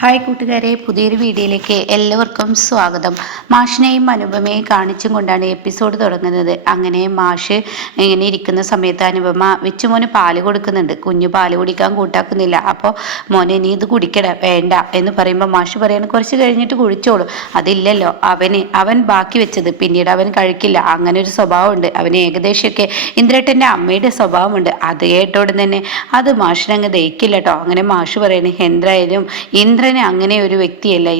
Hi കൂട്ടുകാരെ, പുതിയൊരു വീഡിയോയിലേക്ക് എല്ലാവർക്കും സ്വാഗതം. മാഷിനെയും അനുപമയെയും കാണിച്ചും കൊണ്ടാണ് എപ്പിസോഡ് തുടങ്ങുന്നത്. അങ്ങനെ മാഷ് ഇങ്ങനെ ഇരിക്കുന്ന സമയത്ത് അനുപമ വെച്ചുമോന് പാല് കൊടുക്കുന്നുണ്ട്. കുഞ്ഞു പാല് കുടിക്കാൻ കൂട്ടാക്കുന്നില്ല. അപ്പോൾ മോനെ നീ ഇത് കുടിക്കട വേണ്ട എന്ന് പറയുമ്പോൾ മാഷ് പറയാണ് കുറച്ച് കഴിഞ്ഞിട്ട് കുടിച്ചോളൂ. അതില്ലല്ലോ, അവൻ ബാക്കി വെച്ചത് പിന്നീട് അവൻ കഴിക്കില്ല. അങ്ങനെ ഒരു സ്വഭാവമുണ്ട് അവന്. ഏകദേശമൊക്കെ ഇന്ദ്രേട്ടൻ്റെ അമ്മയുടെ സ്വഭാവമുണ്ട്. അത് കേട്ടോടെ തന്നെ അത് മാഷിനങ്ങ് ദഹിക്കില്ല കേട്ടോ. അങ്ങനെ മാഷ് പറയണേ എന്തായാലും ഇന്ദ്രന് അങ്ങനെ ഒരു വ്യക്തിയല്ല,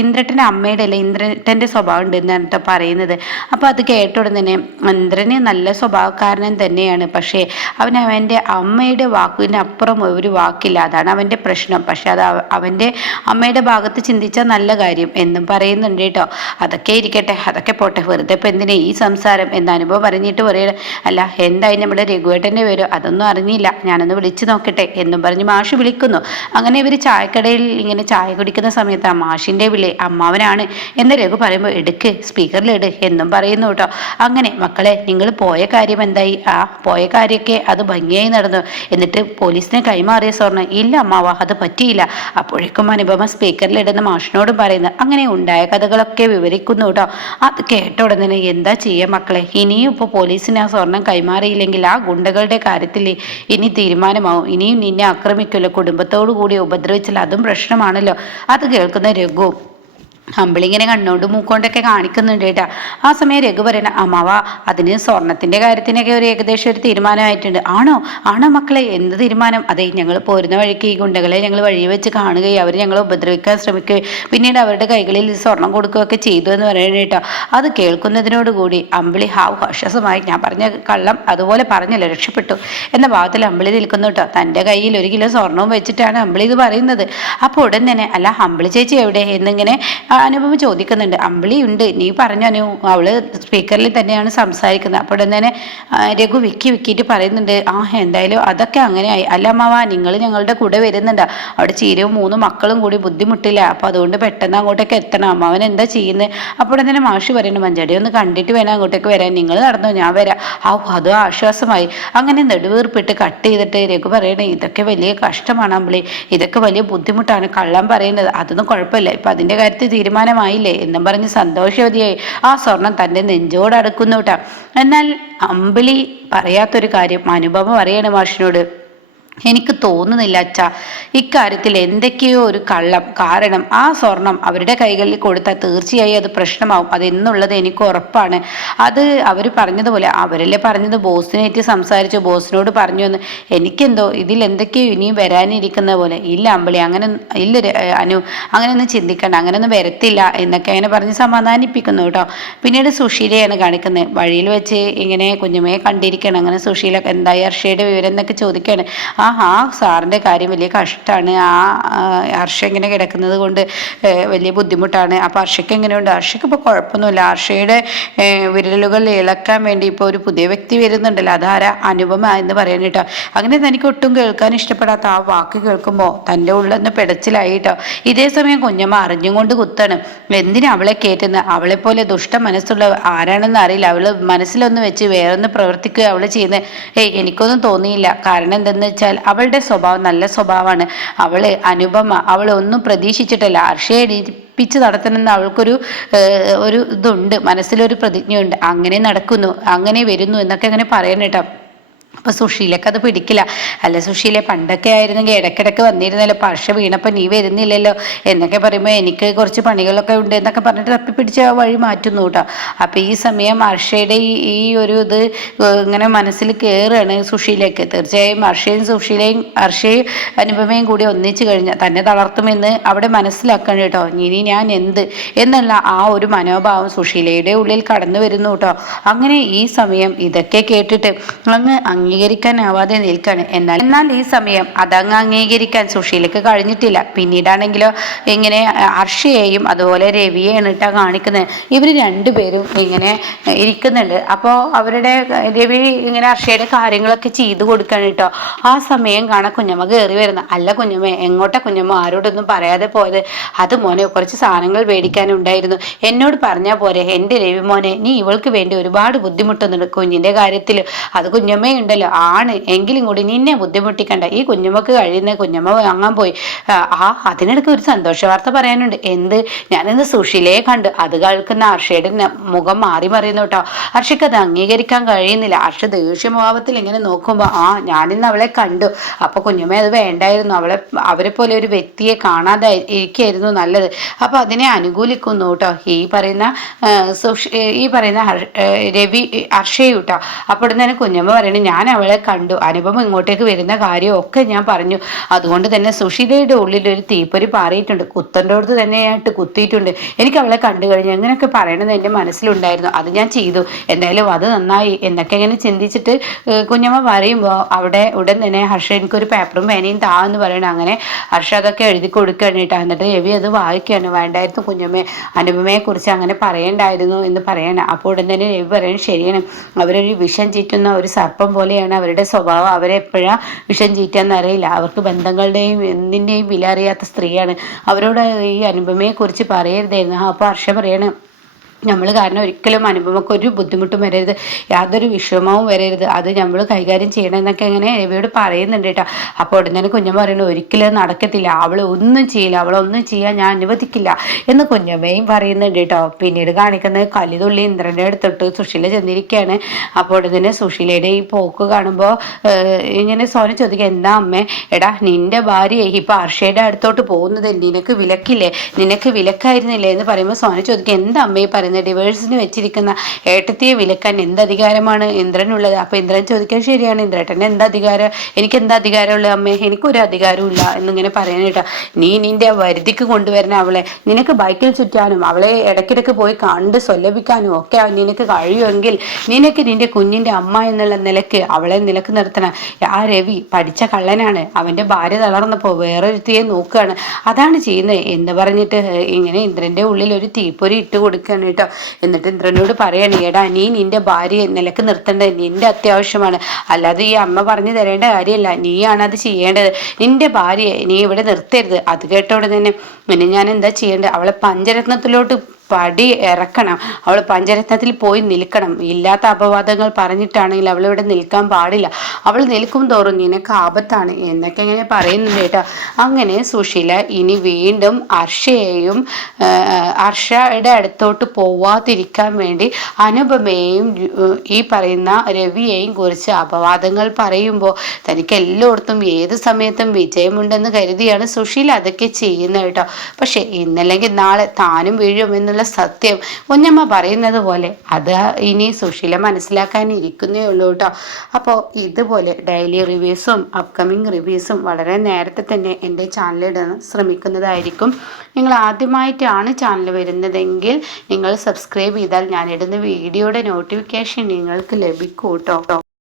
ഇന്ദ്രട്ടൻ്റെ അമ്മയുടെ അല്ല, ഇന്ദ്രട്ടൻ്റെ സ്വഭാവം ഉണ്ട് എന്നാണ് കേട്ടോ പറയുന്നത്. അപ്പോൾ അത് കേട്ടോടെ തന്നെ ഇന്ദ്രന് നല്ല സ്വഭാവക്കാരൻ തന്നെയാണ്. പക്ഷേ അവൻ്റെ അമ്മയുടെ വാക്കിന് അപ്പുറം ഒരു വാക്കില്ല. അതാണ് അവൻ്റെ പ്രശ്നം. പക്ഷെ അത് അവൻ്റെ അമ്മയുടെ ഭാഗത്ത് ചിന്തിച്ചാൽ നല്ല കാര്യം എന്നും പറയുന്നുണ്ട് കേട്ടോ. അതൊക്കെ ഇരിക്കട്ടെ, അതൊക്കെ പോട്ടെ, വെറുതെ ഇപ്പം എന്തിനാ ഈ സംസാരം എന്ന അനുഭവം പറഞ്ഞിട്ട് പറയണം. അല്ല എന്തായി നമ്മുടെ രഘുവേട്ടൻ്റെ പേരോ അതൊന്നും അറിഞ്ഞില്ല, ഞാനൊന്ന് വിളിച്ചു നോക്കട്ടെ എന്നും പറഞ്ഞ് മാഷ് വിളിക്കുന്നു. അങ്ങനെ ഇവർ ചായക്കടയിൽ ഇങ്ങനെ ചായ കുടിക്കുന്ന സമയത്ത് ആ മാഷിൻ്റെ വിളി അമ്മാവനാണ് എന്ന് രഘു പറയുമ്പോൾ എടുക്ക്, സ്പീക്കറിലിട് എന്നും പറയുന്നു കേട്ടോ. അങ്ങനെ മക്കളെ നിങ്ങൾ പോയ കാര്യം എന്തായി? ആ പോയ കാര്യമൊക്കെ അത് ഭംഗിയായി നടന്നു. എന്നിട്ട് പോലീസിനെ കൈമാറിയ സ്വർണ്ണം ഇല്ല അമ്മാവ, അത് പറ്റിയില്ല. അപ്പോഴേക്കും അനുപമ സ്പീക്കറിലിടുന്ന മാഷിനോട് പറയുന്നത്. അങ്ങനെ ഉണ്ടായ കഥകളൊക്കെ വിവരിക്കുന്നു കേട്ടോ. അത് കേട്ട ഉടനെ എന്താ ചെയ്യുക മക്കളെ, ഇനിയും ഇപ്പോൾ പോലീസിന് ആ സ്വർണം കൈമാറിയില്ലെങ്കിൽ ആ ഗുണ്ടകളുടെ കാര്യത്തിൽ ഇനി തീരുമാനമാവും. ഇനിയും നിന്നെ ആക്രമിക്കുമല്ലോ, കുടുംബത്തോടു കൂടി ഉപദ്രവിച്ചാൽ അതും പ്രശ്നമാണല്ലോ. അത് കേൾക്കുന്ന രഘു അമ്പിളിങ്ങനെ കണ്ണോണ്ട് മൂക്കൊണ്ടൊക്കെ കാണിക്കുന്നുണ്ട് കേട്ടോ. ആ സമയം രഘു പറയണ അമ്മാവ അതിന് സ്വർണത്തിന്റെ കാര്യത്തിനൊക്കെ ഒരു ഏകദേശം ഒരു തീരുമാനമായിട്ടുണ്ട്. ആണോ മക്കളെ, എന്ത് തീരുമാനം? അതെ, ഞങ്ങൾ പോരുന്ന വഴിക്ക് ഈ ഗുണ്ടകളെ ഞങ്ങൾ വഴി വെച്ച് കാണുകയും അവർ ഞങ്ങളെ ഉപദ്രവിക്കാൻ ശ്രമിക്കുകയും പിന്നീട് അവരുടെ കൈകളിൽ സ്വർണം കൊടുക്കുകയൊക്കെ ചെയ്തു എന്ന് പറയണ കേട്ടോ. അത് കേൾക്കുന്നതിനോടുകൂടി അമ്പിളി ആശ്വാസമായി. ഞാൻ പറഞ്ഞ കള്ളം അതുപോലെ പറഞ്ഞല്ലോ, രക്ഷപ്പെട്ടു എന്ന ഭാഗത്തിൽ അമ്പിളി നിൽക്കുന്നു കേട്ടോ. തൻ്റെ കയ്യിൽ 1 കിലോ സ്വർണവും വെച്ചിട്ടാണ് അമ്പിളി ഇത് പറയുന്നത്. അപ്പോൾ ഉടൻ തന്നെ അല്ല അമ്പിളി ചേച്ചി എവിടെ എന്നിങ്ങനെ അനുപമ ചോദിക്കുന്നുണ്ട്. അമ്പിളി ഉണ്ട്, നീ പറഞ്ഞു അനു, അവള് സ്പീക്കറിൽ തന്നെയാണ് സംസാരിക്കുന്നത്. അപ്പോൾ ഉടൻ തന്നെ രഘു വിക്കിയിട്ട് പറയുന്നുണ്ട്. എന്തായാലും അതൊക്കെ അങ്ങനെയായി. അല്ല അമ്മാവ നിങ്ങൾ ഞങ്ങളുടെ കൂടെ വരുന്നുണ്ട്, അവിടെ ചീരവും 3 മക്കളും കൂടി ബുദ്ധിമുട്ടില്ല, അപ്പോൾ അതുകൊണ്ട് പെട്ടെന്ന് അങ്ങോട്ടേക്ക് എത്തണം. അമ്മാവൻ എന്താ ചെയ്യുന്നത്? അപ്പോൾ ഉടൻ തന്നെ മാഷി പറയുന്നു മഞ്ചടി ഒന്ന് കണ്ടിട്ട് വേണം അങ്ങോട്ടേക്ക് വരാൻ, നിങ്ങൾ നടന്നോ ഞാൻ വരാം. അതും ആശ്വാസമായി. അങ്ങനെ നെടുവീർപ്പിട്ട് കട്ട് ചെയ്തിട്ട് രഘു പറയണേ ഇതൊക്കെ വലിയ കഷ്ടമാണ് അമ്പിളി, ഇതൊക്കെ വലിയ ബുദ്ധിമുട്ടാണ്. കള്ളം പറയുന്നത് അതൊന്നും കുഴപ്പമില്ല, ഇപ്പം അതിൻ്റെ കാര്യത്തിൽ തീരുമാനമായില്ലേ എന്നും പറഞ്ഞ് സന്തോഷവതിയായി ആ സ്വർണം തൻ്റെ നെഞ്ചോട് അടുക്കുന്നു കേട്ടോ. എന്നാൽ അമ്പിളി പറയാത്തൊരു കാര്യം അനുപമ പറയാണ് മാഷിനോട്. എനിക്ക് തോന്നുന്നില്ല അച്ഛാ, ഇക്കാര്യത്തിൽ എന്തൊക്കെയോ ഒരു കള്ളം. കാരണം ആ സ്വർണം അവരുടെ കൈകളിൽ കൊടുത്താൽ തീർച്ചയായും അത് പ്രശ്നമാവും, അതെന്നുള്ളത് എനിക്ക് ഉറപ്പാണ്. അത് അവർ പറഞ്ഞതുപോലെ അവരല്ലേ പറഞ്ഞത്, ബോസിനേറ്റ് സംസാരിച്ചു, ബോസിനോട് പറഞ്ഞു എന്ന്. എനിക്കെന്തോ ഇതിൽ എന്തൊക്കെയോ ഇനിയും വരാനിരിക്കുന്ന പോലെ. ഇല്ല അമ്പിളി, അങ്ങനെ ഇല്ല അനു, അങ്ങനെയൊന്നും ചിന്തിക്കണ്ട, അങ്ങനെയൊന്നും വരത്തില്ല എന്നൊക്കെ അങ്ങനെ പറഞ്ഞ് സമാധാനിപ്പിക്കുന്നു കേട്ടോ. പിന്നീട് സുശീലയാണ് കാണിക്കുന്നത്. വഴിയിൽ വെച്ച് ഇങ്ങനെ കുഞ്ഞുമയെ കണ്ടിരിക്കണം. അങ്ങനെ സുശീല എന്തായി ഹർഷയുടെ വിവരം എന്നൊക്കെ ചോദിക്കുകയാണ്. സാറിൻ്റെ കാര്യം വലിയ കഷ്ടമാണ്, ഹർഷ ഇങ്ങനെ കിടക്കുന്നത് കൊണ്ട് വലിയ ബുദ്ധിമുട്ടാണ്. അപ്പോൾ ഹർഷയ്ക്ക് എങ്ങനെയുണ്ട്? ഹർഷയ്ക്ക് ഇപ്പോൾ കുഴപ്പമൊന്നുമില്ല. ഹർഷയുടെ വിരലുകൾ ഇളക്കാൻ വേണ്ടി ഇപ്പോൾ ഒരു പുതിയ വ്യക്തി വരുന്നുണ്ടല്ലോ, അതാരാ? അനുപമ എന്ന് പറയുന്നത് കേട്ടോ. അങ്ങനെ തനിക്ക് ഒട്ടും കേൾക്കാൻ ഇഷ്ടപ്പെടാത്ത ആ വാക്ക് കേൾക്കുമ്പോൾ തൻ്റെ ഉള്ളൊന്ന് പിടച്ചിലായി കേട്ടോ. ഇതേ സമയം കുഞ്ഞമ്മ അറിഞ്ഞും കൊണ്ട് കുത്താണ്. എന്തിനാ അവളെ കയറ്റുന്നത്? അവളെപ്പോലെ ദുഷ്ട മനസ്സുള്ള ആരാണെന്ന് അറിയില്ല, അവൾ മനസ്സിലൊന്ന് വെച്ച് വേറൊന്ന് പ്രവർത്തിക്കുക അവൾ ചെയ്യുന്നത്. എനിക്കൊന്നും തോന്നിയില്ല. കാരണം എന്തെന്ന് വെച്ചാൽ അവളുടെ സ്വഭാവം നല്ല സ്വഭാവമാണ്. അനുപമ ഒന്നും പ്രതീക്ഷിച്ചിട്ടല്ല ഹർഷയെ പിച്ച് നടത്തണമെന്ന് അവൾക്കൊരു ഇതുണ്ട്, മനസ്സിലൊരു പ്രതിജ്ഞയുണ്ട്. അങ്ങനെ നടക്കുന്നു, അങ്ങനെ വരുന്നു എന്നൊക്കെ അങ്ങനെ പറയണം കേട്ടോ. അപ്പോൾ സുശീലക്ക് അത് പിടിക്കില്ല. അല്ല സുശീല, പണ്ടൊക്കെ ആയിരുന്നെങ്കിൽ ഇടയ്ക്കിടയ്ക്ക് വന്നിരുന്നല്ലോ, പക്ഷ വീണപ്പോൾ നീ വരുന്നില്ലല്ലോ എന്നൊക്കെ പറയുമ്പോൾ എനിക്ക് കുറച്ച് പണികളൊക്കെ ഉണ്ട് എന്നൊക്കെ പറഞ്ഞിട്ട് തപ്പിപ്പിടിച്ച് ആ വഴി മാറ്റുന്നു കേട്ടോ. അപ്പോൾ ഈ സമയം ഹർഷയുടെ ഈ ഒരു ഇത് ഇങ്ങനെ മനസ്സിൽ കയറുകയാണ് സുശീലയ്ക്ക്. തീർച്ചയായും ഹർഷയും അനുപമയും കൂടി ഒന്നിച്ചു കഴിഞ്ഞാൽ തന്നെ തളർത്തുമെന്ന് അവിടെ മനസ്സിലാക്കണം കേട്ടോ. ഇനി ഞാൻ എന്ത് എന്നുള്ള ആ ഒരു മനോഭാവം സുശീലയുടെ ഉള്ളിൽ കടന്നു വരുന്നു കേട്ടോ. അങ്ങനെ ഈ സമയം ഇതൊക്കെ കേട്ടിട്ട് അങ്ങ് അംഗീകരിക്കാനാവാതെ നിൽക്കാണ്. എന്നാൽ ഈ സമയം അതങ്ങ് അംഗീകരിക്കാൻ സുശീലക്ക് കഴിഞ്ഞിട്ടില്ല. പിന്നീടാണെങ്കിലോ ഇങ്ങനെ ഹർഷയെയും അതുപോലെ രവിയെയാണ് ഇട്ടാ കാണിക്കുന്നത്. ഇവർ രണ്ടുപേരും ഇങ്ങനെ ഇരിക്കുന്നുണ്ട്. അപ്പോൾ അവരുടെ രവി ഇങ്ങനെ ഹർഷയുടെ കാര്യങ്ങളൊക്കെ ചെയ്തു കൊടുക്കണം കേട്ടോ. ആ സമയം കാണാൻ കുഞ്ഞമ്മ കയറി വരുന്ന. അല്ല കുഞ്ഞമ്മ, എങ്ങോട്ടാ കുഞ്ഞമ്മ ആരോടൊന്നും പറയാതെ പോയത്? അത് മോനെ കുറച്ച് സാധനങ്ങൾ മേടിക്കാനുണ്ടായിരുന്നു, എന്നോട് പറഞ്ഞാൽ പോരെ? എൻ്റെ രവി മോനെ, നീ ഇവൾക്ക് വേണ്ടി ഒരുപാട് ബുദ്ധിമുട്ടുന്നുണ്ട് കുഞ്ഞിൻ്റെ കാര്യത്തിൽ. അത് കുഞ്ഞമ്മയുണ്ട് ഉണ്ടല്ലോ ആണ് എങ്കിലും കൂടി നിന്നെ ബുദ്ധിമുട്ടിക്കണ്ട, ഈ കുഞ്ഞുമ്മക്ക് കഴിയുന്ന കുഞ്ഞമ്മ വാങ്ങാൻ പോയി. അതിനിടയ്ക്ക് ഒരു സന്തോഷ വാർത്ത പറയാനുണ്ട്. എന്ത്? ഞാനിന്ന് സുഷിലയെ കണ്ടു. അത് കേൾക്കുന്ന ഹർഷയുടെ മുഖം മാറി മറിയുന്നു കേട്ടോ. ഹർഷയ്ക്ക് അത് അംഗീകരിക്കാൻ കഴിയുന്നില്ല. ഹർഷ ദേഷ്യഭാവത്തിൽ ഇങ്ങനെ നോക്കുമ്പോ ഞാനിന്ന് അവളെ കണ്ടു. അപ്പൊ കുഞ്ഞമ്മ അത് വേണ്ടായിരുന്നു, അവരെ പോലെ ഒരു വ്യക്തിയെ കാണാതെ ഇരിക്കായിരുന്നു നല്ലത്. അപ്പൊ അതിനെ അനുകൂലിക്കുന്നു കേട്ടോ ഈ പറയുന്ന രവി ഹർഷയും കേട്ടോ. അപ്പോൾ തന്നെ കുഞ്ഞമ്മ പറയണേ, ഞാൻ അവളെ കണ്ടു, അനുപമ ഇങ്ങോട്ടേക്ക് വരുന്ന കാര്യമൊക്കെ ഞാൻ പറഞ്ഞു. അതുകൊണ്ട് തന്നെ സുഷിലയുടെ ഉള്ളിൽ ഒരു തീപ്പൊരി പാറിയിട്ടുണ്ട്, കുത്തൻ്റെടുത്ത് തന്നെയായിട്ട് കുത്തിയിട്ടുണ്ട്. എനിക്ക് അവളെ കണ്ടു കഴിഞ്ഞു എങ്ങനെയൊക്കെ പറയണത് എൻ്റെ മനസ്സിലുണ്ടായിരുന്നു, അത് ഞാൻ ചെയ്തു. എന്തായാലും അത് നന്നായി എന്നൊക്കെ ഇങ്ങനെ ചിന്തിച്ചിട്ട് കുഞ്ഞമ്മ പറയുമ്പോൾ അവിടെ ഉടൻ തന്നെ ഹർഷ എനിക്കൊരു പേപ്പറും പേനയും താ എന്ന് പറയണം. അങ്ങനെ ഹർഷ അതൊക്കെ എഴുതി കൊടുക്കുകയാണ് കേട്ടോ. എന്നിട്ട് രവി അത് വായിക്കുകയാണ്. വേണ്ടായിരുന്നു കുഞ്ഞമ്മയെ, അനുപമയെ കുറിച്ച് അങ്ങനെ പറയണ്ടായിരുന്നു എന്ന് പറയണം. അപ്പോൾ ഉടൻ തന്നെ രവി പറയണം, ശരിയാണ്, അവരൊരു വിഷം ചീറ്റുന്ന ഒരു സർപ്പം പോലെയാണ് അവരുടെ സ്വഭാവം. അവരെ എപ്പോഴാ വിഷം ചീറ്റാന്ന് അറിയില്ല. അവർക്ക് ബന്ധങ്ങളുടെയും എന്തിൻ്റെയും വില അറിയാത്ത സ്ത്രീയാണ്. അവരോട് ഈ അനുപമയെ കുറിച്ച് പറയരുതായിരുന്നു. അപ്പോൾ ഹർഷ പറയണം, നമ്മൾ കാരണം ഒരിക്കലും അനുപമക്ക് ഒരു ബുദ്ധിമുട്ടും വരരുത്, യാതൊരു വിഷമവും വരരുത്, അത് നമ്മൾ കൈകാര്യം ചെയ്യണം എന്നൊക്കെ ഇങ്ങനെ രവിയോട് പറയുന്നുണ്ട് കേട്ടോ. അപ്പോൾ ഉടനെ കുഞ്ഞമ്മ പറയുന്നത്, ഒരിക്കലും നടക്കത്തില്ല, അവൾ ഒന്നും ചെയ്യില്ല, അവളൊന്നും ചെയ്യാൻ ഞാൻ അനുവദിക്കില്ല എന്ന് കുഞ്ഞമ്മയും പറയുന്നുണ്ട് കേട്ടോ. പിന്നീട് കാണിക്കുന്നത് കലിതുള്ളി ഇന്ദ്രൻ്റെ അടുത്തിട്ട് സുശീല ചെന്നിരിക്കുകയാണ്. അപ്പോൾ ഉടനെ സുശീലയുടെ ഈ പോക്ക് കാണുമ്പോൾ ഇങ്ങനെ സോന ചോദിക്കുക, എന്താ അമ്മേ? എടാ, നിന്റെ ഭാര്യ ഇപ്പൊ ഹർഷയുടെ അടുത്തോട്ട് പോകുന്നത് നിനക്ക് വിലക്കില്ലേ, നിനക്ക് വിലക്കായിരുന്നില്ലേ എന്ന് പറയുമ്പോൾ സോന ചോദിക്കുക, എന്താ അമ്മയെ പറയുന്നത്? ഡിവേഴ്സിന് വെച്ചിരിക്കുന്ന ഏട്ടത്തിയെ വിലക്കാൻ എന്ത് അധികാരമാണ് ഇന്ദ്രനുള്ളത്? അപ്പൊ ഇന്ദ്രൻ ചോദിക്കാൻ, ശരിയാണ് ഇന്ദ്രേട്ടന് എന്താ അധികാരം? എനിക്ക് എന്താ അധികാരമുള്ളത് അമ്മേ? എനിക്കൊരു അധികാരവും ഇല്ല എന്നിങ്ങനെ പറയാനേട്ടാ. നീ നിന്റെ വരുതിക്ക് കൊണ്ടുവരണ അവളെ, നിനക്ക് ബൈക്കിൽ ചുറ്റാനും അവളെ ഇടയ്ക്കിടയ്ക്ക് പോയി കണ്ട് സ്വലഭിക്കാനും ഒക്കെ നിനക്ക് കഴിയുമെങ്കിൽ നിനക്ക് നിന്റെ കുഞ്ഞിന്റെ അമ്മ എന്നുള്ള നിലക്ക് അവളെ നിലക്ക് നിർത്തണം. ആ രവി പഠിച്ച കള്ളനാണ്, അവന്റെ ഭാര്യ തളർന്നപ്പോ വേറൊരുത്തിയെ നോക്കുകയാണ്, അതാണ് ചെയ്യുന്നത് എന്ന് പറഞ്ഞിട്ട് ഇങ്ങനെ ഇന്ദ്രന്റെ ഉള്ളിൽ ഒരു തീപ്പൊരി ഇട്ട് കൊടുക്കുകയാണ് കേട്ടോ. എന്നിട്ട് ഇന്ദ്രനോട് പറയണേ, എടാ, നീ നിന്റെ ഭാര്യയെ നിലക്ക് നിർത്തേണ്ടത് നിന്റെ അത്യാവശ്യമാണ്, അല്ലാതെ ഈ അമ്മ പറഞ്ഞു തരേണ്ട കാര്യമല്ല, നീയാണ് അത് ചെയ്യേണ്ടത്. നിന്റെ ഭാര്യയെ നീ ഇവിടെ നിർത്തരുത്. അത് കേട്ടോടെ തന്നെ പിന്നെ ഞാൻ എന്താ ചെയ്യേണ്ടത്? അവളെ പഞ്ചരത്നത്തിലോട്ട് പടി ഇറക്കണം, അവൾ പഞ്ചരത്നത്തിൽ പോയി നിൽക്കണം. ഇല്ലാത്ത അപവാദങ്ങൾ പറഞ്ഞിട്ടാണെങ്കിൽ അവൾ ഇവിടെ നിൽക്കാൻ പാടില്ല, അവൾ നിൽക്കും തോറും നിനക്ക് ആപത്താണ് എന്നൊക്കെ ഇങ്ങനെ പറയുന്നുണ്ട് കേട്ടോ. അങ്ങനെ സുശീല ഇനി വീണ്ടും ഹർഷയുടെ അടുത്തോട്ട് പോവാതിരിക്കാൻ വേണ്ടി അനുപമയെയും ഈ പറയുന്ന രവിയെയും കുറിച്ച് അപവാദങ്ങൾ പറയുമ്പോൾ തനിക്ക് എല്ലായിടത്തും ഏത് സമയത്തും വിജയമുണ്ടെന്ന് കരുതിയാണ് സുശീല അതൊക്കെ ചെയ്യുന്നത് കേട്ടോ. പക്ഷെ ഇന്നല്ലെങ്കിൽ നാളെ താനും വീഴും എന്നുള്ള സത്യം കുഞ്ഞമ്മ പറയുന്നത് പോലെ അത് ഇനി സുശീല മനസ്സിലാക്കാനിരിക്കുന്നേ ഉള്ളൂ കേട്ടോ. അപ്പോൾ ഇതുപോലെ ഡെയിലി റിവ്യൂസും അപ്കമിങ് റിവ്യൂസും വളരെ നേരത്തെ തന്നെ എൻ്റെ ചാനലിടാൻ ശ്രമിക്കുന്നതായിരിക്കും. നിങ്ങൾ ആദ്യമായിട്ടാണ് ചാനൽ വരുന്നതെങ്കിൽ നിങ്ങൾ സബ്സ്ക്രൈബ് ചെയ്താൽ ഞാനിടുന്ന വീഡിയോയുടെ നോട്ടിഫിക്കേഷൻ നിങ്ങൾക്ക് ലഭിക്കും കേട്ടോ.